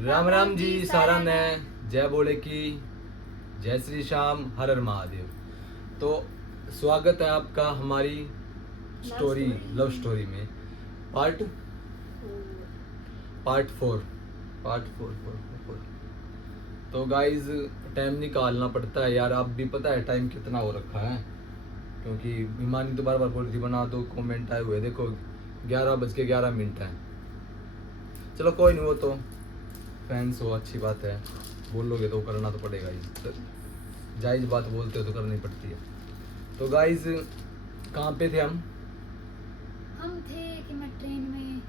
राम राम जी सारा ने जय बोले की जय श्री श्याम हर हर महादेव। तो स्वागत है आपका हमारी लव स्टोरी में पार्ट फोर। तो गाइज टाइम निकालना पड़ता है यार, आप भी पता है टाइम कितना हो रखा है, क्योंकि ईमानी तो बार बार बोल रही थी बना दो, कमेंट आए हुए देखो 11:11 है। चलो कोई नहीं, वो तो फैंस हो अच्छी बात है, बोलोगे तो करना तो पड़ेगा ही, तो जायज़ बात बोलते हो तो करनी पड़ती है। तो गाइज कहाँ पे थे हम थे कि मैं ट्रेन में,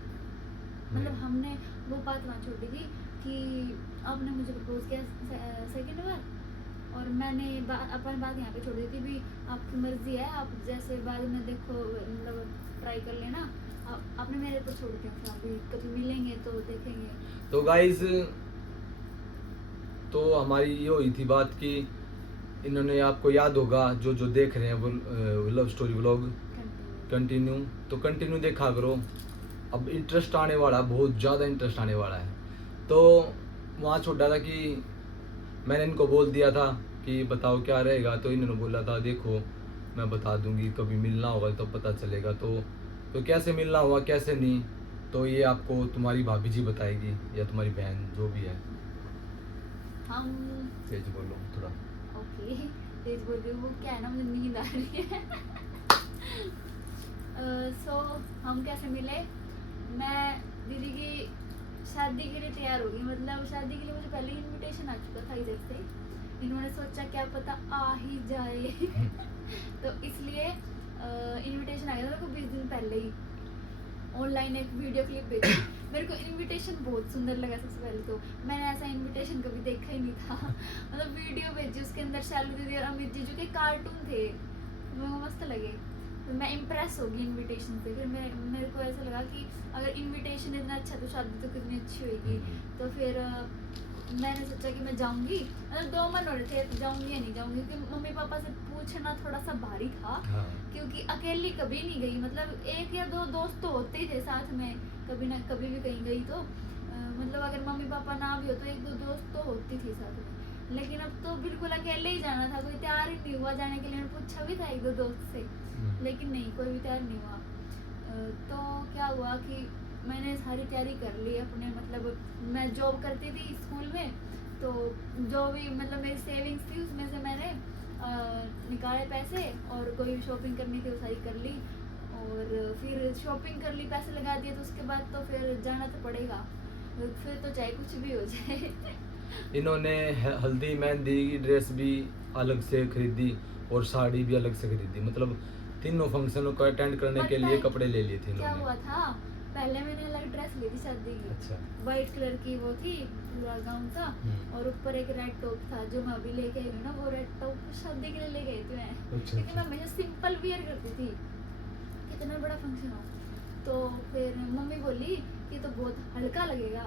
मतलब हमने वो बात वहाँ छोड़ दी थी कि आपने मुझे प्रपोज किया सेकंड बार, और मैंने अपन बात यहाँ पे छोड़ दी थी भी आपकी मर्जी है, आप जैसे बाद में देखो मतलब ट्राई कर लेना। आपने मेरे पर छोड़ दिया था, अभी कभी मिलेंगे तो देखेंगे। तो गाइज तो हमारी ये हुई थी बात कि इन्होंने, आपको याद होगा जो जो देख रहे हैं वो लव स्टोरी व्लॉग कंटिन्यू, तो कंटिन्यू देखा करो, अब इंटरेस्ट आने वाला, बहुत ज़्यादा इंटरेस्ट आने वाला है। तो वहाँ छोड़ा था कि मैंने इनको बोल दिया था कि बताओ क्या रहेगा, तो इन्होंने बोला था देखो मैं बता दूंगी, कभी मिलना होगा तो पता चलेगा। तो कैसे मिलना हुआ कैसे नहीं, तो ये आपको तुम्हारी भाभी जी बताएगी या तुम्हारी बहन जो भी है। हम तेज बोलो थोड़ा। ओके तेज बोल रही हूँ, वो क्या है ना मुझे नींद आ रही है। सो हम कैसे मिले, मैं दीदी की शादी के लिए तैयार हो गई, मतलब शादी के लिए मुझे पहले इनविटेशन आ चुका था इधर से, इन्होंने सोचा क्या पता आ ही जाए। तो इसलिए इनविटेशन आ गया था मेरे को 20 दिन पहले ही, ऑनलाइन एक वीडियो क्लिप भेजी। मेरे को इनविटेशन बहुत सुंदर लगा, सबसे पहले तो मैंने ऐसा इनविटेशन कभी देखा ही नहीं था। मतलब वीडियो भेजी, उसके अंदर शैलू दीदी और अमित जीजू के कार्टून थे, मेरे को मस्त लगे, तो मैं इम्प्रेस होगी इनविटेशन से। फिर मेरे को ऐसा लगा कि अगर इनविटेशन इतना अच्छा तो शादी तो कितनी अच्छी होगी। तो फिर मैंने सोचा कि मैं जाऊंगी, मतलब दो मन हो रहे थे जाऊंगी या नहीं जाऊंगी, क्योंकि मम्मी पापा से पूछना थोड़ा सा भारी था। हाँ। क्योंकि अकेली कभी नहीं गई, मतलब एक या दो दोस्त तो होते ही थे साथ में, कभी ना कभी भी कहीं गई तो मतलब अगर मम्मी पापा ना भी हो तो एक दो दोस्त तो होती थी साथ में। लेकिन अब तो बिल्कुल अकेले ही जाना था, कोई तैयार ही नहीं हुआ जाने के लिए। मैंने पूछा भी था एक दो दोस्त से, लेकिन नहीं, कोई भी तैयार नहीं हुआ। तो क्या हुआ कि मैंने सारी तैयारी कर ली अपने, मतलब मैं जॉब करती थी स्कूल में, तो जो भी मतलब मेरी सेविंग्स थी उसमें से मैंने निकाले पैसे, और कोई शॉपिंग करनी थी वो सारी कर ली, और फिर शॉपिंग कर ली, पैसे लगा दिए, तो उसके बाद तो फिर जाना तो पड़ेगा, फिर तो चाहे कुछ भी हो जाए। इन्होंने हल्दी मेहंदी की ड्रेस भी अलग से खरीदी और साड़ी भी अलग से खरीदी, मतलब तीनों फंक्शनों को अटेंड करने के लिए कपड़े ले लिए थे इन्होंने। क्या हुआ था, पहले मैंने अलग ड्रेस ली थी शादी की। अच्छा। व्हाइट कलर की वो थी, पूरा गाउन था, और ऊपर एक रेड टॉप था, जो मैं अभी लेके आई हूँ ना, वो रेड टॉप शादी के लिए ले गई थी मैं। अच्छा, लेकिन मैं हमेशा सिंपल वियर करती थी, कितना बड़ा फंक्शन हो। तो फिर मम्मी बोली कि तो बहुत हल्का लगेगा,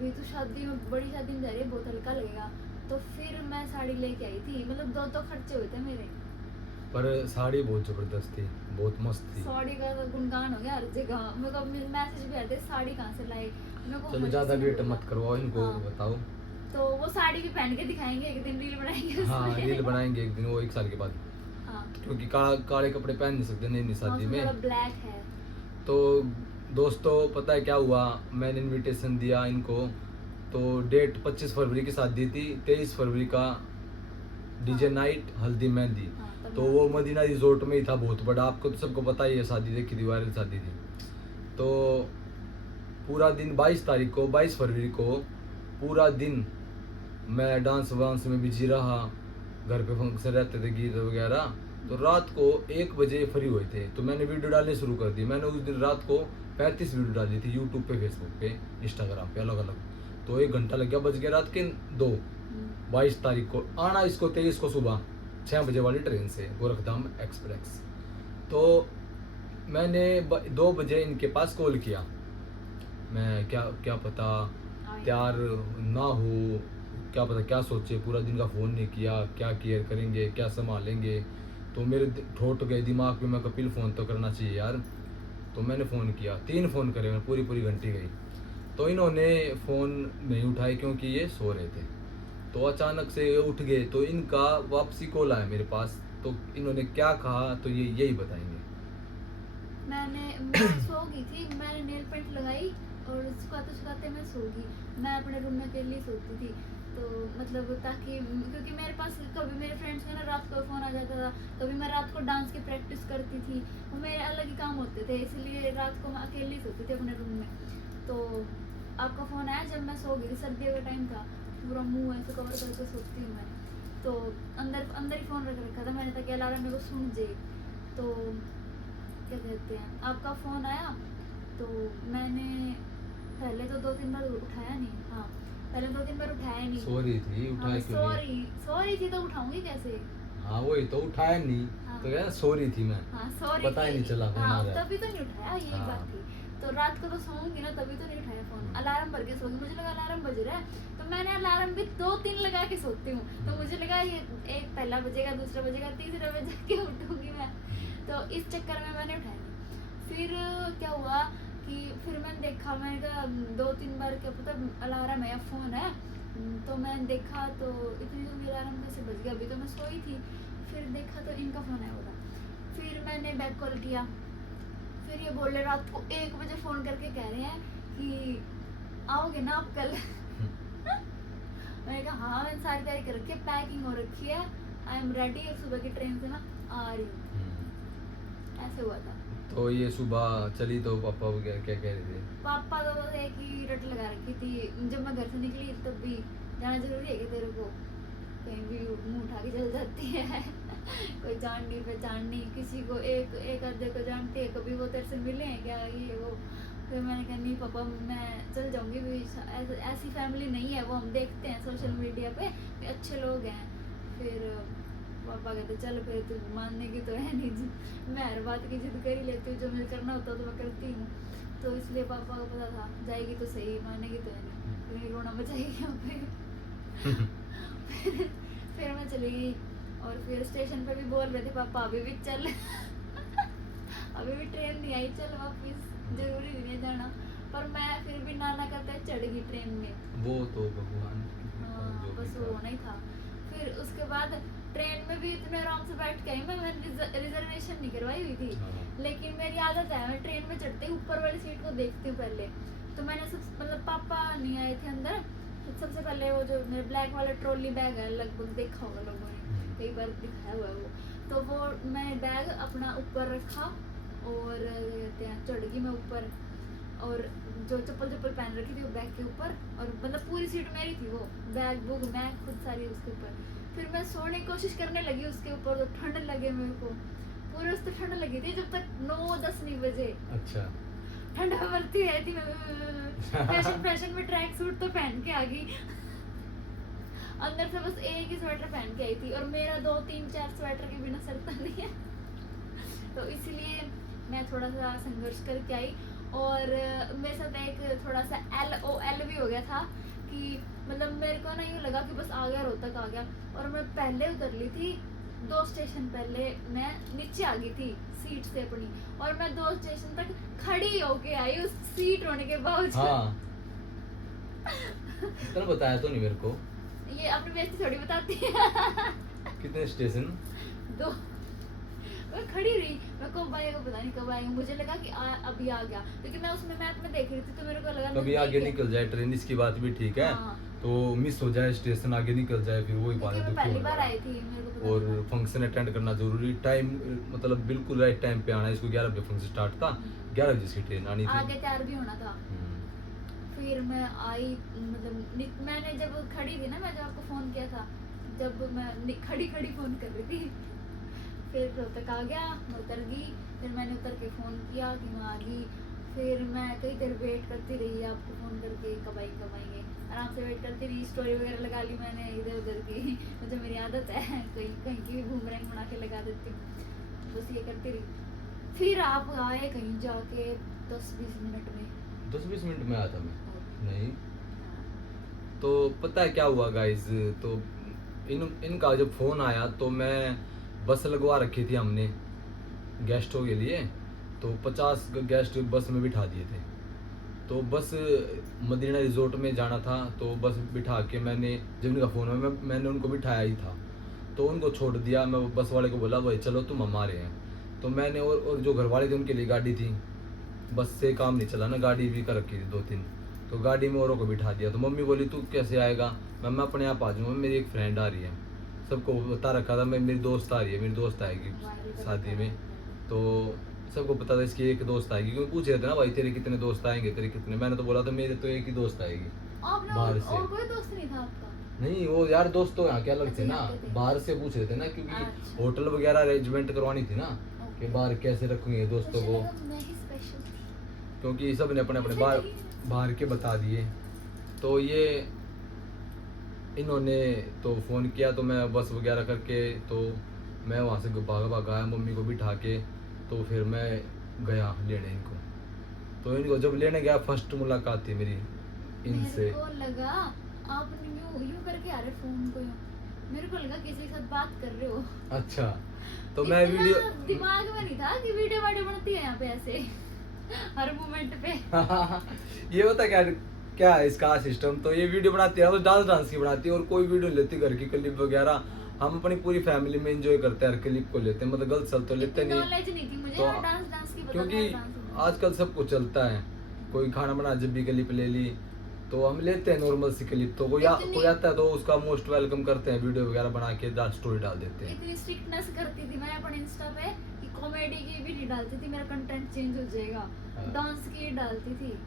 भी तो शादी में, बड़ी शादी में जा रही है, बहुत हल्का लगेगा। तो फिर मैं साड़ी लेके आई थी, मतलब दो खर्चे हुए थे मेरे, पर साड़ी बहुत जबरदस्त थी, बहुत मस्त थी। साड़ी का गुणगान हो गया हर जगह, मेरे को मैसेज भी आते साड़ी कहाँ से लाए, मेरे को चलो ज्यादा वेट मत करवाओ इनको, हाँ। बताओ। तो वो साड़ी भी पहन के दिखाएंगे एक दिन, रील बनाएंगे। हाँ रील बनाएंगे एक दिन, वो 1 साल के बाद। हाँ। क्योंकि काले कपड़े पहन नहीं सकते नहीं शादी में, ब्लैक है। तो दोस्तों पता है क्या हुआ, मैंने इनविटेशन दिया इनको, तो डेट 25 फरवरी की शादी थी, 23 फरवरी का डीजे नाइट हल्दी मेहंदी। तो वो मदीना रिजोर्ट में ही था, बहुत बड़ा, आपको तो सबको पता ही है, शादी देखी थी, वायरल शादी थी। तो पूरा दिन 22 फरवरी को पूरा दिन मैं डांस वांस में बिजी रहा, घर पे फंक्शन रहते थे गीत वगैरह। तो रात को 1 बजे फ्री हुए थे, तो मैंने वीडियो डालनी शुरू कर दी। मैंने उस दिन रात को 35 वीडियो डाली थी यूट्यूब पे, फेसबुक पे, इंस्टाग्राम पे, अलग अलग। तो 1 घंटा लग गया, बज गया रात के 2। 22 तारीख को आना इसको, 23 को सुबह 6 बजे वाली ट्रेन से, गोरखधाम एक्सप्रेस। तो मैंने 2 बजे इनके पास कॉल किया, मैं क्या पता तैयार ना हो, क्या पता क्या सोचे, पूरा दिन का फ़ोन नहीं किया, क्या केयर करेंगे, क्या संभालेंगे। तो मेरे ठोट गए दिमाग में, मैं कपिल फ़ोन तो करना चाहिए यार। तो मैंने फ़ोन किया, 3 फ़ोन करे, मैं पूरी घंटी गई। तो इन्होंने फ़ोन नहीं उठाए क्योंकि ये सो रहे थे। तो अचानक से ये उठ गए तो इनका वापसी कॉल आया मेरे पास। तो इन्होंने क्या कहा तो ये यही बताएंगे। मैं सो गई थी, मैंने नेल पेंट लगाई और सुखाते सुखाते मैं सो गई। मैं अपने रूम में अकेली सोती थी, तो मतलब ताकि क्योंकि मेरे पास कभी मेरे फ्रेंड्स का ना रात को फ़ोन आ जाता था, कभी मैं रात को डांस की प्रैक्टिस करती थी, वो मेरे अलग ही काम होते थे, इसलिए रात को मैं अकेली सोती थी अपने रूम में। तो आपका फ़ोन आया जब मैं सो गई, सर्दियों का टाइम था, पूरा मुंह ऐसे कवर करके सोती हूँ मैं। तो अंदर अंदर ही फ़ोन रख रखा था मैंने ताकि अलार्म मेरे को सुन जाए। तो क्या कहते हैं, आपका फ़ोन आया तो मैंने पहले तो 2-3 बार उठाया नहीं। हाँ, पहले 2-3 बार उठाया नहीं। सो रही थी, हाँ, उठाया क्यों नहीं? सॉरी थी तो उठाऊंगी कैसे? हाँ वही तो, उठाया नहीं। हाँ। तो क्या सो रही थी मैं, हाँ, सॉरी पता ही नहीं चला फोन हाँ, आ रहा है। तभी तो नहीं उठाया, यही हाँ। बात थी। तो रात को तो सोऊंगी ना, तभी तो नहीं उठाया फ़ोन। अलार्म भर के सो गई, मुझे लगा अलार्म बज रहा है, तो मैंने अलार्म भी 2-3 लगा के सोती हूँ। तो मुझे लगा ये एक पहला बजेगा, दूसरा बजेगा, तीसरा बजे के उठूंगी मैं। तो इस चक्कर में मैंने उठाया नहीं। फिर क्या हुआ कि फिर मैंने देखा, मैंने कहा 2-3 बार क्या पता अलार्म है या फ़ोन है। तो मैंने देखा तो इतनी जल्दी अलार्म कैसे बज गया, अभी तो मैं सोई थी। फिर देखा तो इनका फ़ोन आया हुआ था। फिर मैंने बैक कॉल किया, फिर ये बोले रात को 1 बजे फ़ोन करके कह रहे हैं कि आओगे ना आप कल? मैंने कहा हाँ, मैंने सारी तैयारी कर रखी है, पैकिंग हो रखी है, आई एम रेडी, और सुबह की ट्रेन से मैं आ रही हूँ। ऐसे हुआ था। तो ये सुबह चली तो पापा क्या क्या कह रहे थे? पापा तो बस एक ही रट लगा रखी थी, जब मैं घर से निकली तब भी जाना जरूरी है कि तेरे को कहीं भी मुंह उठा के चल जाती है। कोई जान नहीं पहचान नहीं, किसी को एक आधे को जानती है, कभी वो तेरे से मिले हैं क्या, ये वो। फिर मैंने कहा नहीं पापा, मैं चल जाऊंगी भी, ऐसी फैमिली नहीं है वो, हम देखते हैं सोशल मीडिया पे अच्छे लोग हैं। फिर पापा कहते चल फिर तू मानने की तो है नहीं, मैं हर बात की जिद कर ही लेती हूँ, जो मुझे करना होता है तो मैं करती हूँ। तो इसलिए पापा को पता था जाएगी तो सही, मानेगी तो है नहीं, क्योंकि रोना बचाएगी यहाँ पे। फिर मैं चली गई, और फिर स्टेशन पे भी बोल रहे थे पापा अभी भी चल। अभी भी ट्रेन नहीं आई, चल वापस, जरूरी नहीं है जाना। पर मैं फिर भी नाना करते चढ़ गई ट्रेन में। वो तो भगवान की कृपा, हाँ, जो भी बस था। वो होना ही था। फिर उसके बाद ट्रेन में भी इतने आराम से बैठ के आई, मैंने रिजर्वेशन नहीं करवाई हुई थी। हाँ। लेकिन मेरी आदत है, मैं ट्रेन में चढ़ते ही ऊपर वाली सीट को देखती हूँ पहले। तो मैंने मतलब पापा नहीं आए थे अंदर, तो सबसे पहले वो जो मेरे ब्लैक वाला ट्रॉली बैग है, लगभग देखा होगा लोगों ने, कई बार दिखाया हुआ है वो। तो वो मैंने बैग अपना ऊपर रखा और कहते हैं चढ़ गई मैं ऊपर, और जो चप्पल पहन रखी थी वो बैग के ऊपर, और मतलब पूरी सीट मेरी थी, वो बैग बुक मैं खुद सारी उसके ऊपर। फिर मैं सोने की कोशिश करने लगी उसके ऊपर, तो ठंड लगे मेरे को, पूरे उस ठंड लगी थी जब तक 9-10 नहीं बजे। अच्छा। ठंड में मरती रहती मैं। फैशन में ट्रैक सूट तो पहन के आ गई, अंदर से बस एक ही स्वेटर पहन के आई थी, और मेरा 2-3-4 स्वेटर के बिना सरता नहीं है। तो इसलिए मैं थोड़ा सा संघर्ष करके आई, और मेरे साथ एक थोड़ा सा LOL भी हो गया था कि मतलब मेरे को ना यूँ लगा कि बस आ गया, रोहतक आ गया, और मैं पहले उतर ली थी 2 स्टेशन पहले, मैं नीचे आ गई थी सीट से अपनी, और मैं 2 स्टेशन तक खड़ी होके आई उस सीट होने के बावजूद। हाँ। इतना बताया तो नहीं मेरे को। ये अपनी बेइज्जती थोड़ी बताती है। कितने स्टेशन? 2। मैं खड़ी रही, मैं कब आएगा पता नहीं कब आएगा, मुझे लगा कि अभी आ गया, क्योंकि मैं उसमें मैप में देख रही थी, तो मेरे को लगा कभी आगे निकल जाए ट्रेन, इसकी बात भी ठीक है। हाँ। तो मिस हो जाए स्टेशन, आगे निकल जाए, फिर वही बात क्योंकि है, मैं दुखी पहली होने बार वाला। आई थी, मेरे को पता और नहीं था। फंक्शन अटेंड करना जरूरी, टाइम मतलब बिल्कुल राइट टाइम पे आना है। इसको 11 बजे फंक्शन स्टार्ट था, 11 बजे इसकी ट्रेन आनी थी। आगे तैयार भी होना था। फिर मैं आई, मतलब मैंने जब खड़ी थी ना, मैं जब आपको फ़ोन किया था, जब मैं खड़ी फ़ोन कर रही थी, फिर रोहतक आ गया, मैं उतर गई, फिर मैंने उतर के फ़ोन किया कि मैं आ गई। फिर मैं कई देर वेट करती रही आपको फ़ोन करके, कब आएंगे, आराम से वेट करती रही, स्टोरी वगैरह लगा ली मैंने इधर उधर की, मुझे मेरी आदत है कहीं की भी बूमरैंग बना के लगा देती हूँ, बस ये करती रही। फिर आप आए कहीं जाके 10-20 मिनट में। 10-20 मिनट में आया था मैं? नहीं। तो पता है क्या हुआ गाइज, तो इनका जब फ़ोन आया तो मैं बस लगवा रखी थी हमने गेस्टों के लिए, तो 50 गेस्ट बस में बिठा दिए थे। तो बस मदीना रिजोर्ट में जाना था, तो बस बिठा के मैंने, जब उनका फ़ोन हुआ मैंने उनको बिठाया ही था, तो उनको छोड़ दिया। मैं बस वाले को बोला भाई चलो तुम हमारे हैं। तो मैंने और जो घर वाले थे उनके लिए गाड़ी थी, बस से काम नहीं चला ना, गाड़ी भी कर रखी थी 2-3, तो गाड़ी में औरों को बिठा दिया। तो मम्मी बोली तू कैसे आएगा? मैं अपने आप आ जाऊँगा, मेरी एक फ्रेंड आ रही है, सबको बता रखा था, मैं मेरी दोस्त आ रही है, मेरी दोस्त आएगी शादी में। तो सबको पता था इसकी एक दोस्त आएगी, क्योंकि पूछ रहे थे ना भाई तेरे कितने दोस्त आएंगे, तेरे कितने? मैंने तो बोला था मेरे तो एक ही दोस्त आएगी आपने बाहर से। और कोई दोस्त नहीं था आपका? नहीं वो यार दोस्त तो यहाँ के अलग थे अच्छा, ना, यहाँ के थे। बाहर से पूछ रहे थे ना, क्योंकि अच्छा। होटल वगैरह अरेंजमेंट करवानी थी ना, कि ओके। बाहर कैसे रखेंगे दोस्तों मुझे को, लगा मैं ही स्पेशल थी। क्योंकि सब ने अपने अपने मुझे बाहर नहीं। बाहर के बता दिए। तो ये इन्होंने तो फ़ोन किया, तो मैं बस वगैरह करके तो मैं वहाँ से भाग आया मम्मी को बिठा के। तो फिर मैं गया लेने इनको। तो इनको जब लेने गया, फर्स्ट मुलाकात थी मेरी इनसे। मेरे को लगा आप यूं यूं करके आ रहे फोन को यूं, मेरे को लगा किसी के साथ बात कर रहे हो। अच्छा, तो मैं इतना वीडियो दिमाग में नहीं था कि वीडियो बनती है यहाँ पे ऐसे हर मोमेंट पे। ये होता क्या क्या है इसका सिस्टम? तो ये वीडियो बनाती है, तो डांस की बनाती है, और कोई वीडियो नहीं लेती घर की क्लिप वगैरह। हम अपनी पूरी फैमिली में एंजॉय करते हैं, हर क्लिप को लेते हैं, मतलब गलत सलत तो लेते नहीं। नॉलेज नहीं थी मुझे तो और डांस की, पता क्योंकि था डांस। आजकल सब कुछ चलता है, कोई खाना बना जब भी क्लिप ले ली, तो हम लेते हैं नॉर्मल सी क्लिप। तो कोई कोई आता है तो उसका मोस्ट वेलकम करते हैं, वीडियो वगैरह बना के स्टोरी डाल देते हैं। इतनी स्ट्रिक्टनेस करती थी मैं अपने इंस्टा पे कि कॉमेडी की भी नहीं डालती थी, मेरा कंटेंट चेंज हो जाएगा, हाँ। डांस की ही डालती थी।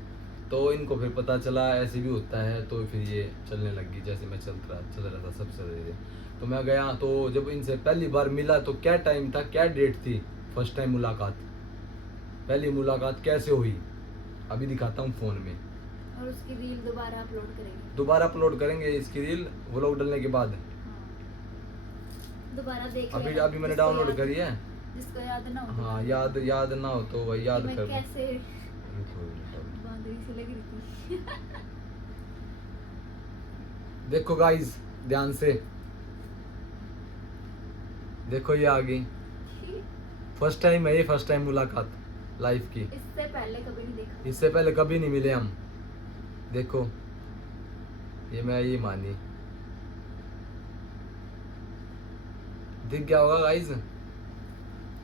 तो इनको फिर पता चला ऐसे भी होता है, तो फिर ये चलने लगी जैसे मैं चल रहा था सबसे धीरे। तो मैं गया, तो जब इनसे पहली बार मिला तो क्या टाइम था, क्या डेट थी, फर्स्ट टाइम मुलाकात, पहली मुलाकात कैसे हुई, अभी दिखाता हूँ फ़ोन में। और उसकी रील दोबारा अपलोड करेंगे। दोबारा अपलोड करेंगे इसकी रील व्लॉग डालने के बाद। हाँ। दोबारा देख अभी लेना, अभी मैंने जिसको डाउनलोड याद- करी है। जिसको याद ना हो। हाँ, याद ना हो तो वही याद मैं कर लो। कैसे बांदरी सी लग रही थी। देखो गाइस ध्यान से देखो, ये आ गई फर्स्ट टाइम है, ये फर्स्ट टाइम मुलाकात लाइफ की। इससे पहले कभी नहीं देखा। इससे पहले कभी नहीं मिले हम। देखो ये मैं ये मानी, दिख गया होगा गाइस।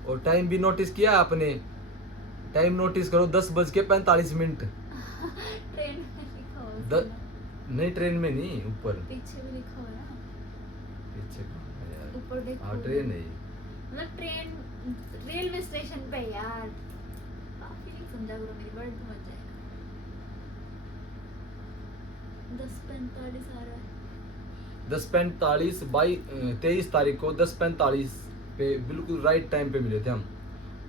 और टाइम भी नोटिस किया आपने? टाइम नोटिस करो, 10:45। ट्रेन में लिखा हो द- नहीं ट्रेन में नहीं, ऊपर पीछे भी लिखा हो ना, पीछे कहाँ है यार? ऊपर देखो। हाँ ट्रेन है ये। मतलब ट्रेन रेलवे स्टेशन पे यार, काफी नहीं समझा करो, मेरी वर्ड समझ जाएगा। 10:45 आ रहा है। 10:45 23 तारीख को 10:45 पे बिल्कुल राइट टाइम पे मिले थे हम,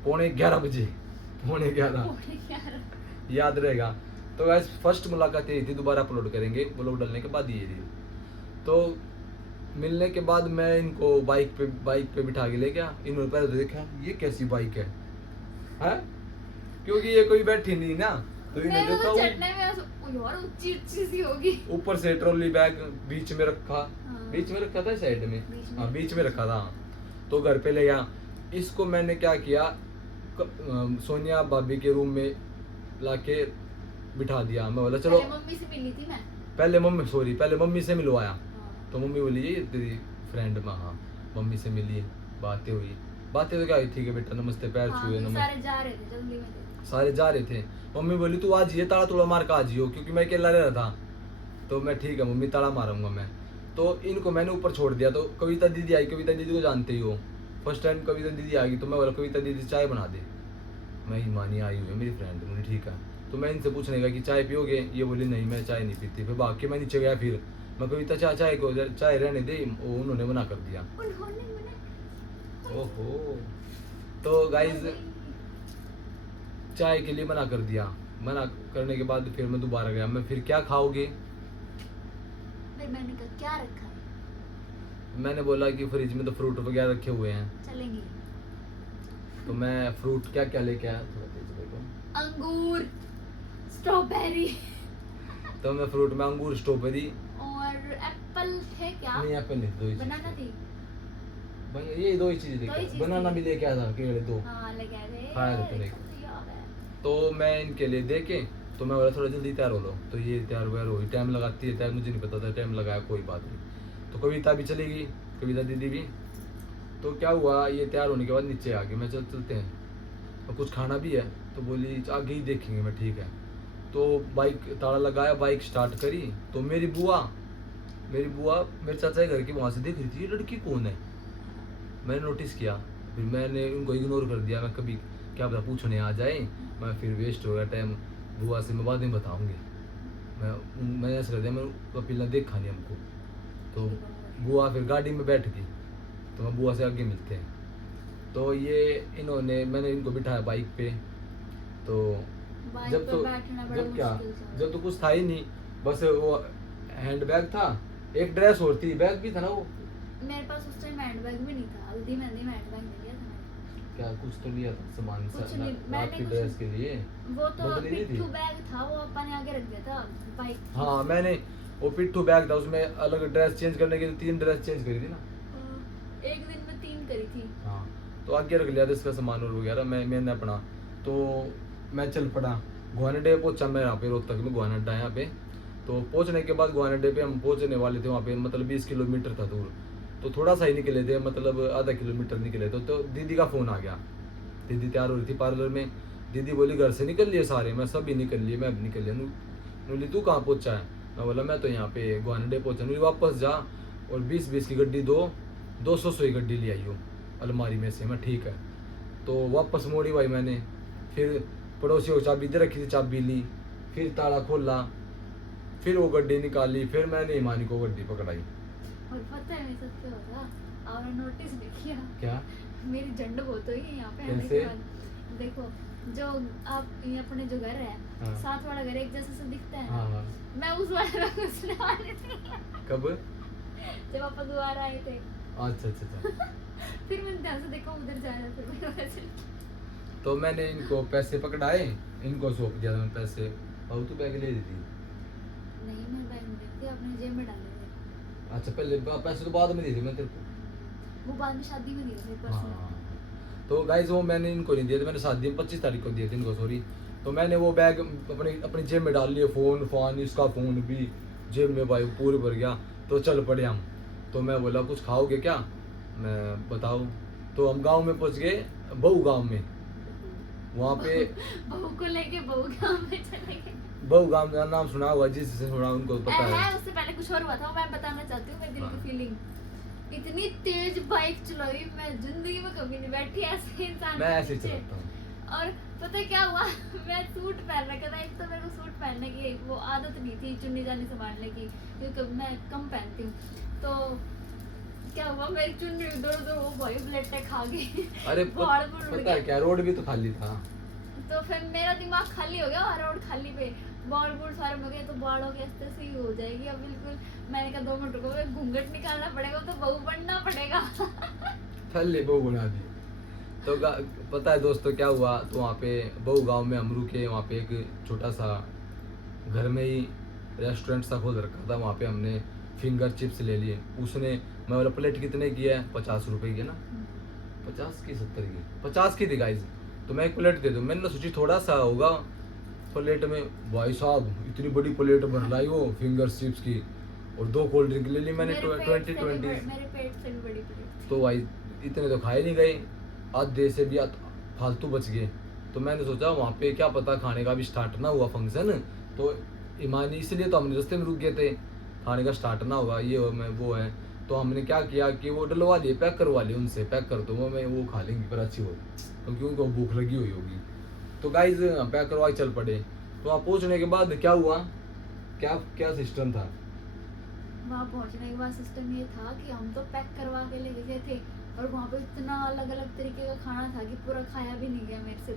11:15 बजे, 11:15 पौने 11। याद रहेगा। तो गाइस फर्स्ट मुलाकात यही थी, दोबारा अपलोड करेंगे ब्लॉग डालने के बाद ये रील। तो मिलने के बाद मैं इनको बाइक पे बिठा के ले गया। इन्होंने पहले तो देखा ये कैसी बाइक है, हैं? क्योंकि ये कोई बैठी नहीं ना, तो इन्हें मेरे देखा को चढ़ने में यार ऊंची ऊंची सी होगी। ऊपर से ट्रॉली बैग बीच में रखा, हाँ। बीच में रखा था साइड में, बीच में। हाँ बीच में रखा था। तो घर पे ले गया इसको, मैंने क्या किया, सोनिया भाभी के रूम में लाके बिठा दिया। मैं बोला चलो, पहले मम्मी से मिली थी मैं। पहले मम्मी से मिलवाया। हाँ। तो मम्मी बोली ये तेरी फ्रेंड में, हाँ मम्मी से मिली, बातें तो क्या हुई थी कि बेटा नमस्ते पैर हाँ, छुए हम नमस्ते, सारे जा रहे थे, जल्दी में थे। सारे जा रहे थे। मम्मी बोली तू आज ये ताला तुड़ा मार का आज हो, क्योंकि मैं अकेला रह रहा था। तो मैं ठीक है मम्मी ताला मारूंगा मैं। तो इनको मैंने ऊपर छोड़ दिया। तो कविता दीदी आई, कविता दीदी को जानते ही हो, फर्स्ट टाइम कविता दीदी आ गई। तो मैं बोला कविता दीदी चाय बना दे, मैं हिमानी आई हुई है मेरी फ्रेंड। बोली ठीक है। तो मैं इनसे पूछने लगा कि चाय पियोगे, ये बोली नहीं मैं चाय नहीं पीती। फिर भाग के मैं नीचे गया, फिर मैं कविता चाय रहने दे, उन्होंने मना कर दिया। उन्होंने मना। ओहो, तो गाइज चाय के लिए मना कर दिया। मना करने के बाद फिर मैं दोबारा गया। मैं फिर क्या खाओगे, फिर मैंने कहा क्या रखा है? मैंने बोला कि फ्रिज में तो फ्रूट वगैरह रखे हुए हैं। चलेंगे। तो मैं फ्रूट क्या क्या लेके आया, थोड़ा तेज देखो। अंगूर, स्ट्रॉबेरी तो मैं फ्रूट में अंगूर, स्ट्रॉबेरी, और एप्पल थे क्या? नहीं एप्पल नहीं, दो ही बनाना चीज़ थी। थी। ये दो ही चीज दो ही लेके चीज़ बनाना थी। भी लेके आया था, केले 2। हाँ ले गए थे। खाया था तूने। याद है। तो मैं इनके लिए दे के तो मैं बोला थोड़ा जल्दी तैयार हो लो, तो ये तैयार वैयार हुई, टाइम लगाती है तैयार, मुझे नहीं पता था टाइम लगाया, कोई बात नहीं। तो कविता भी चली गई, कविता दीदी भी। तो क्या हुआ, ये तैयार होने के बाद नीचे आ गए, मैं चलते हैं और कुछ खाना भी है, तो बोली आगे ही देखेंगे, मैं ठीक है। तो बाइक ताला लगाया, बाइक स्टार्ट करी, तो मेरी बुआ मेरे चाचा के घर की वहाँ से देख रही थी, ये लड़की कौन है। मैंने नोटिस किया, फिर मैंने उनको इग्नोर कर दिया, मैं कभी क्या पता पूछने आ जाए, मैं फिर वेस्ट हो गया टाइम, बुआ से मैं बाद में बताऊंगी। मैंने ऐसा कर दिया, मैं कपिल ने देखा नहीं हमको। तो बुआ फिर गाड़ी में बैठ गई, तो मैं बुआ से आगे मिलते हैं। तो ये मैंने इनको बिठाया बाइक पे। तो बाइक जब पे तो बैठना बड़ा जब क्या मुश्किल था। जब तो कुछ था ही नहीं, बस वो हैंड बैग था, एक ड्रेस और थी, बैग भी था ना वो। मेरे पास उस टाइम हैंड बैग भी नहीं था, हल्दी मेहंदी में हैंड बैग नहीं लिया था मैंने। क्या कुछ तो लिया था सामान कुछ नहीं, रात मैंने की कुछ ड्रेस के लिए। वो तो बदली नहीं थी। पिट्ठू बैग था, वो अपन ने आगे रख दिया था बाइक। हाँ, मैंने वो पिट्ठू बैग था, उसमें अलग ड्रेस चेंज करने के लिए 3 ड्रेस चेंज करी थी ना। एक दिन में 3 करी थी। हाँ, तो आगे रख लिया था इसका सामान और वगैरह, मैंने अपना। तो मैं चल पड़ा, गुआना पहुंचा मैं यहाँ पे, रोहतक में गुआना अड्डा है यहाँ पे। तो पहुंचने के बाद गुआना पे हम पहुंचने वाले थे, वहाँ पे मतलब 20 किलोमीटर था दूर, तो थोड़ा सा ही निकले थे, मतलब आधा किलोमीटर निकले। तो दीदी का फ़ोन आ गया, दीदी तैयार हो रही थी पार्लर में। दीदी बोली घर से निकल लिए सारे, मैं सब भी निकल लिए, मैं भी निकल लिया। बोली तू कहाँ पहुँचा है, मैं बोला मैं तो यहाँ पे गुआना पहुँचा। बोली वापस जा और 20-20 की गड्डी 200 की गड्डी ले आई हो अलमारी में से। मैं ठीक है। तो वापस मोड़ी भाई मैंने, फिर पड़ोसियों को चाबी दे रखी थी, चाबी ली, फिर ताला खोला, फिर वो गड्डी निकाली, फिर मैंने ईमानी को गड्डी पकड़ाई। और पता है मेरे साथ क्या होता, आपने नोटिस नहीं किया? क्या? मेरी झंड बहुत हुई है यहाँ पे आने कैसे? के बाद। देखो, जो आप ये अपने जो घर है, हाँ। साथ वाला घर एक जैसा सा दिखता है ना, हाँ। मैं उस वाले में घुसने वाली थी कब? जब आप दोबारा आए थे। अच्छा। फिर मैंने ध्यान से देखा उधर जा रहा, फिर मैंने वैसे तो मैंने इनको पैसे पकड़ाए, इनको सौंप दिया था मैंने पैसे, और तू बैग ले ली थी। नहीं, मैं बैग नहीं देती, आपने जेब में डाले थे। अच्छा, पहले पैसे तो बाद में दी थी मैं तेरे को। वो बाद में शादी में दिए थे पर्स में। हाँ, तो गाइज वो मैंने इनको नहीं दिए थे, मैंने शादी में 25 तारीख को दिए थे इनको, सॉरी। तो मैंने वो बैग अपनी जेब में डाल लिए, फ़ोन इसका फ़ोन भी जेब में भाई पूरे भर गया। तो चल पड़े हम। तो मैं बोला कुछ खाओगे क्या, मैं बताओ। तो हम गांव में पहुंच गए, बहू गांव में, वहाँ पे बहू को लेके बहू गांव में चले गए। बहू गांव का नाम सुना होगा, जिससे सुना उनको पता है। उससे पहले कुछ और हुआ था, मैं बताना चाहती हूँ मेरे दिल हाँ। की फीलिंग। इतनी तेज बाइक चलाई, मैं जिंदगी में कभी नहीं बैठी ऐसे इंसान मैं के ऐसे ही नीचे। चलाता हूँ। और पता है क्या हुआ मैं सूट पहन रखा था, एक तो मेरे को सूट पहनने की वो आदत नहीं थी, चुन्नी जानी संभालने की, क्योंकि मैं कम पहनती हूँ। तो क्या हुआ, मेरी चुन्नी इधर वो भाई ब्लेटे खा गई। अरे बाल बुल उड़ पता है गए। क्या, रोड भी तो खाली था। तो फिर मेरा दिमाग खाली हो गया और रोड खाली पे बाल बुल सारे हो गए, तो बालों के अस्ते से ही हो जाएगी अब बिल्कुल। मैंने कहा 2 मिनट रुको, घूंघट निकालना पड़ेगा, तो बहू बनना पड़ेगा। थल्ले बहू बना दी। तो पता है दोस्तों क्या हुआ, तो वहाँ पे बहू गांव में हम रुके, वहाँ पे एक छोटा सा घर में ही रेस्टोरेंट सा खोल रखा था, वहाँ पे हमने फिंगर चिप्स ले लिए। उसने, मैं बोला प्लेट कितने की है, 50 रुपए की ना, 50 की 70 की, 50 की थी गाइज। तो मैं एक प्लेट दे दूँ, मैंने सोची थोड़ा सा होगा प्लेट में, भाई साहब इतनी बड़ी प्लेट भर लाई वो फिंगर चिप्स की, और 2 कोल्ड ड्रिंक ले ली मैंने, 20 मेरे पेट से भी बड़ी प्लेट। तो भाई इतने तो खाए नहीं गए, आधे से भी फालतू बच गए। तो मैंने सोचा वहाँ पे क्या पता खाने का भी स्टार्ट ना हुआ फंक्शन, तो ईमानी इसलिए तो हमने रास्ते में रुक गए थे, खाने का स्टार्ट ना हुआ, ये वो है। तो हमने क्या किया कि वो डलवा लिए, पैक करवा लिए उनसे, पैक कर दो मैं वो खा लेंगी पर अच्छी हो, क्योंकि उनको भूख लगी हुई होगी। तो गाइज पैक करवा चल पड़े। तो वहाँ पहुँचने के बाद क्या हुआ, क्या सिस्टम था वहाँ पहुँचने के बाद सिस्टम ये था कि हम तो पैक करवा के लेके गए थे, और वहाँ पे इतना अलग अलग तरीके का खाना था कि पूरा खाया भी नहीं गया मेरे से।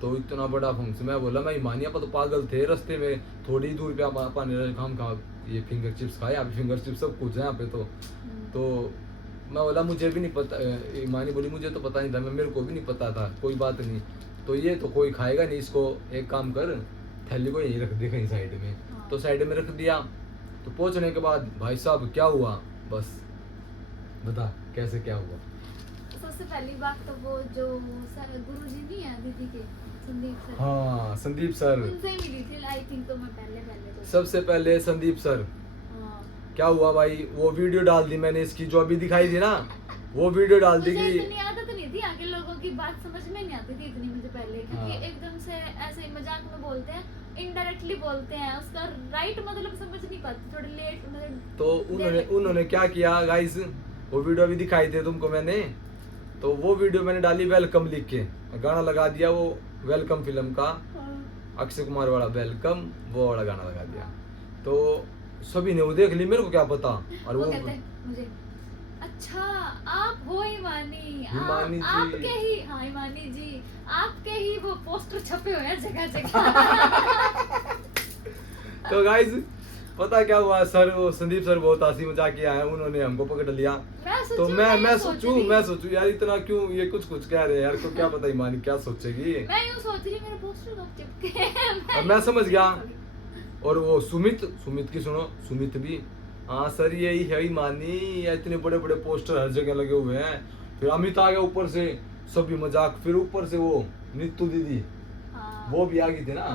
तो इतना बड़ा फंक्शन, मैं बोला मैं ईमानिया पर तो पागल थे, रास्ते में थोड़ी दूर पे पानी खाम खा ये फिंगर चिप्स खाए, यहाँ पे फिंगर चिप्स सब कुछ है यहाँ पे। तो मैं बोला मुझे भी नहीं पता, ईमानी बोली मुझे तो पता नहीं था, मेरे को भी नहीं पता था, कोई बात नहीं, तो ये तो कोई खाएगा नहीं, इसको एक काम कर थैली को यहीं रख दे कहीं साइड में। तो साइड में रख दिया। तो पहुँचने के बाद भाई साहब क्या हुआ, बस बता कैसे क्या हुआ। सबसे पहली बात तो वो जो गुरुजी नहीं है दीदी के, संदीप सर। हाँ संदीप सर, उनसे ही मिली थी आई थिंक, तो मैं पहले तो सबसे पहले संदीप सर। हाँ। क्या हुआ भाई, वो वीडियो डाल दी मैंने इसकी जो अभी दिखाई थी ना, वो वीडियो डाल दी मुझे कि इतनी आदत नहीं थी, आगे लोगों की बात समझ में नहीं आती थी इतनी मुझे पहले, क्योंकि हाँ। एकदम से ऐसे ही मजाक में बोलते हैं, इनडायरेक्टली बोलते हैं, उसका राइट मतलब समझ नहीं पाते, थोड़े लेट मतलब। तो उन्होंने क्या किया गाइस, वो वीडियो अभी दिखाई थे तुमको मैंने, तो वो वीडियो मैंने डाली वेलकम लिख के, गाना लगा दिया वो वेलकम फिल्म का, अक्षय कुमार वाला वेलकम, वो वाला गाना लगा दिया। तो सभी ने वो देख ली, मेरे को क्या पता। और वो वो कहते हैं मुझे, अच्छा आप हो हिमानी, हिमानी जी। आपके ही, हाँ हिमानी जी, आपके ही वो पोस्टर छपे हुए हैं जगह जगह। तो गाइस पता क्या हुआ, सर वो संदीप सर बहुत हंसी मजाक किया है, उन्होंने हमको पकड़ लिया। तो मैं सोचूं यार इतना क्यों ये कुछ कह रहे हैं यार, को क्या पता हिमानी क्या सोचेगी। मैं यूं सोच रही मेरे पोस्टर कब चिपके। अब मैं समझ गया। और वो सुमित की सुनो, सुमित भी, हाँ सर यही है हिमानी, इतने बड़े बड़े पोस्टर हर जगह लगे हुए हैं। फिर अमित आ गया ऊपर से, सभी मजाक, फिर ऊपर से वो नीतू दीदी, वो भी आ गई थी ना,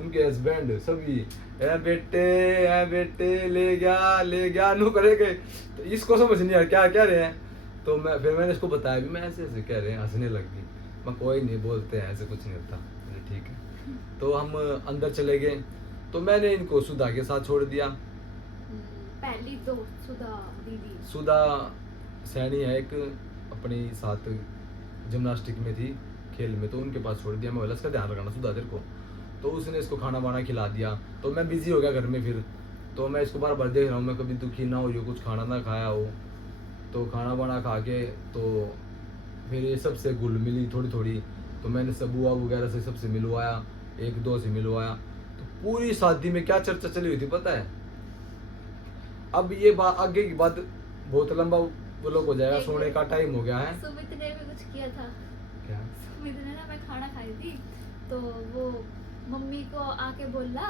उनके हस्बैंड सभी, ए बेटे ले गया नु करेंगे। तो इसको समझ नहीं आ क्या कह रहे हैं। तो मैंने इसको बताया भी, मैं ऐसे कह रहे हैं, हंसने लग गई। मैं कोई नहीं, बोलते हैं ऐसे, कुछ नहीं होता। ठीक है। तो हम अंदर चले गए, तो मैंने इनको सुधा के साथ छोड़ दिया। पहली तो सुधा सैनी है एक, अपनी साथ जिम्नास्टिक में थी, खेल में, तो उनके पास छोड़ दिया। मैं बोला इसका ध्यान रखना सुधा तेरे को। तो उसने इसको खाना वाना खिला दिया। तो मैं बिजी हो गया घर में फिर, तो मैं इसको बार बार देख रहा हूँ, मैं कभी दुखी ना हो, कुछ खाना ना खाया हो। तो खाना वाना खा के तो फिर ये सबसे घुल मिली थोड़ी थोड़ी, तो मैंने सब बुआ वगैरह से सबसे मिलवाया, एक दो से मिलवाया। तो पूरी शादी में क्या चर्चा चली हुई थी पता है। अब ये बात आगे की बात बहुत लंबा ब्लॉग हो जाएगा, सोने का टाइम हो गया है। सुमित ने भी कुछ किया था। क्या? सुमित ने ना, मैं खाना खाई थी तो वो मम्मी को आके बोला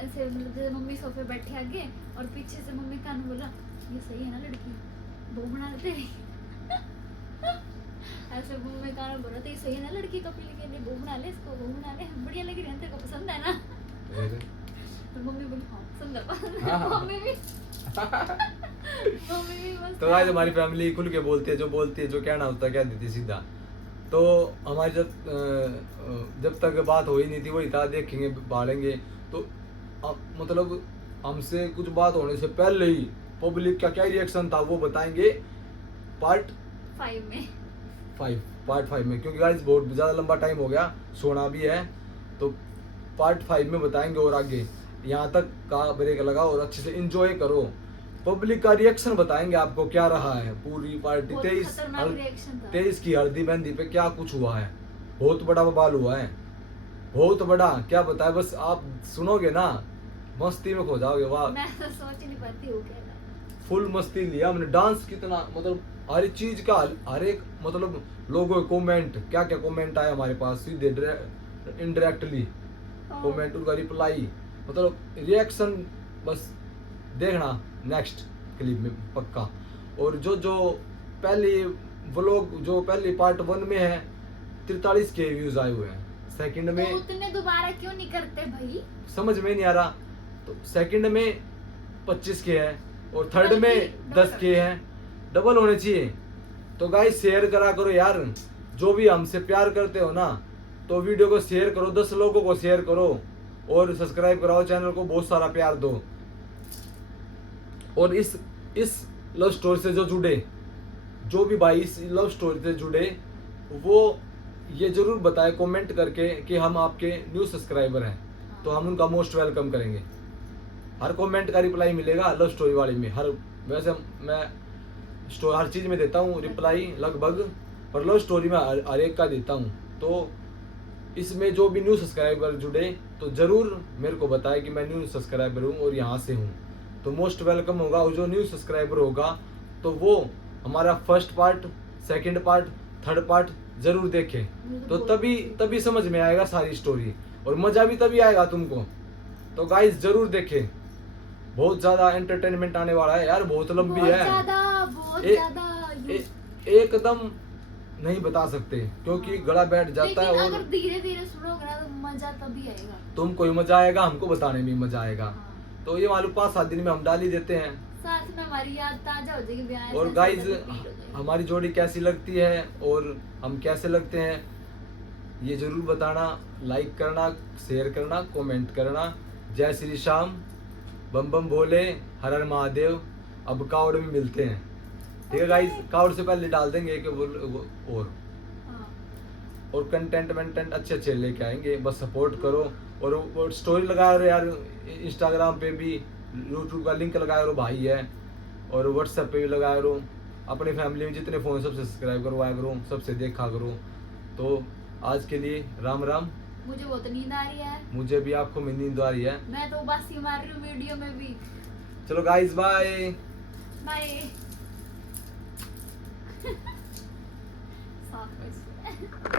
ऐसे, मतलब जैसे मम्मी सोफे बैठे आगे और पीछे से मम्मी कान बोला, ये सही है ना लड़की, बहू बना देते। ऐसे मम्मी कान बोला तो ये सही है ना लड़की, कपिल के लिए बहू बना ले, इसको बहू बना ले, बढ़िया लग रही है, तेरे को पसंद है ना। तो मम्मी बोली हाँ सुंदर। मम्मी भी बस। तो आज हमारी फैमिली खुल के बोलती है, जो कहना होता है कह देती सीधा। तो हमारी जब तक बात हो ही नहीं थी, वही था देखेंगे भालेंगे। तो मतलब हमसे कुछ बात होने से पहले ही पब्लिक का क्या रिएक्शन था वो बताएंगे पार्ट 5 में, क्योंकि गाइस बहुत ज़्यादा लंबा टाइम हो गया, सोना भी है। तो पार्ट 5 में बताएंगे। और आगे यहाँ तक का ब्रेक लगाओ और अच्छे से एंजॉय करो। पब्लिक का रिएक्शन बताएंगे आपको क्या रहा है। पूरी पार्टी 23 की हल्दी मेहंदी पे क्या कुछ हुआ है, बहुत बड़ा बवाल हुआ है, बहुत बड़ा। क्या बताए, बस आप सुनोगे ना मस्ती में खो जाओगे। वाह, मैं तो सोच ही नहीं पाती हूँ क्या। फुल मस्ती लिया हमने, डांस कितना, मतलब हर चीज का, हर एक मतलब लोगों के कमेंट, क्या क्या कमेंट आए हमारे पास, सीधे इनडायरेक्टली कमेंट, उनका रिप्लाई, मतलब रिएक्शन बस देखना नेक्स्ट क्लिप में पक्का। और जो पहली व्लॉग, जो पहली पार्ट 1 में है 43 के व्यूज आए हुए हैं, सेकंड में तो उतने दोबारा क्यों नहीं करते भाई, समझ में नहीं आ रहा। तो सेकंड में 25 के हैं और थर्ड में 10 के हैं, डबल होने चाहिए। तो गाइस शेयर करा करो यार, जो भी हमसे प्यार करते हो ना, तो वीडियो को शेयर करो, 10 लोगों को शेयर करो और सब्सक्राइब कराओ चैनल को, बहुत सारा प्यार दो। और इस लव स्टोरी से जो जुड़े, जो भी भाई इस लव स्टोरी से जुड़े, वो ये जरूर बताए कमेंट करके कि हम आपके न्यू सब्सक्राइबर हैं, तो हम उनका मोस्ट वेलकम करेंगे। हर कमेंट का रिप्लाई मिलेगा लव स्टोरी वाले में। वैसे मैं हर चीज में देता हूँ रिप्लाई लगभग, पर लव स्टोरी में हर एक का देता हूँ। तो इसमें जो भी न्यू सब्सक्राइबर जुड़े तो जरूर मेरे को बताए कि मैं न्यू सब्सक्राइबर हूँ और यहाँ से हूँ, तो मोस्ट वेलकम होगा। और जो न्यू सब्सक्राइबर होगा तो वो हमारा first part, second part, third part जरूर देखे, तो तभी समझ में आएगा सारी स्टोरी, और मजा भी तभी आएगा तुमको। तो गाइस जरूर देखे, बहुत ज्यादा एंटरटेनमेंट आने वाला है यार, बहुत लंबी है, एकदम नहीं बता सकते, क्योंकि गला बैठ जाता है। लेकिन और अगर धीरे धीरे सुनोगे ना तो मजा तभी आएगा। तुमको ही मजा आएगा, हमको बताने में मजा आएगा। हाँ। तो ये मालूम 5-7 दिन में हम डाल ही देते हैं। साथ में हमारी याद ताजा हो जाएगी, ब्याह और ऐसे गाइज ऐसे repeat हो जाएगा। हमारी जोड़ी कैसी लगती है और हम कैसे लगते हैं ये जरूर बताना। लाइक करना, शेयर करना, कमेंट करना। जय श्री श्याम, बम बम भोले, हर हर महादेव। अब कावड़ में मिलते हैं, ठीक है गाइज। कावड़ से पहले डाल देंगे कि और हाँ। और कंटेंट वेंटेंट अच्छे अच्छे लेके आएंगे। बस सपोर्ट करो। और स्टोरी लगाओ यार, इंस्टाग्राम पे भी, यूट्यूब का लिंक लगाओ भाई है, और व्हाट्सएप पे भी लगाओ रो। अपनी फैमिली में जितने फ़ोन सबसे सब्सक्राइब करवाया करो, सबसे देखा करो। तो आज के लिए राम राम। मुझे बहुत नींद आ रही है। मुझे भी, आपको में नींद आ रही है। मैं तो बासी मार रही हूँ वीडियो में भी। चलो गाइज बाय। बाय। साफ कैसे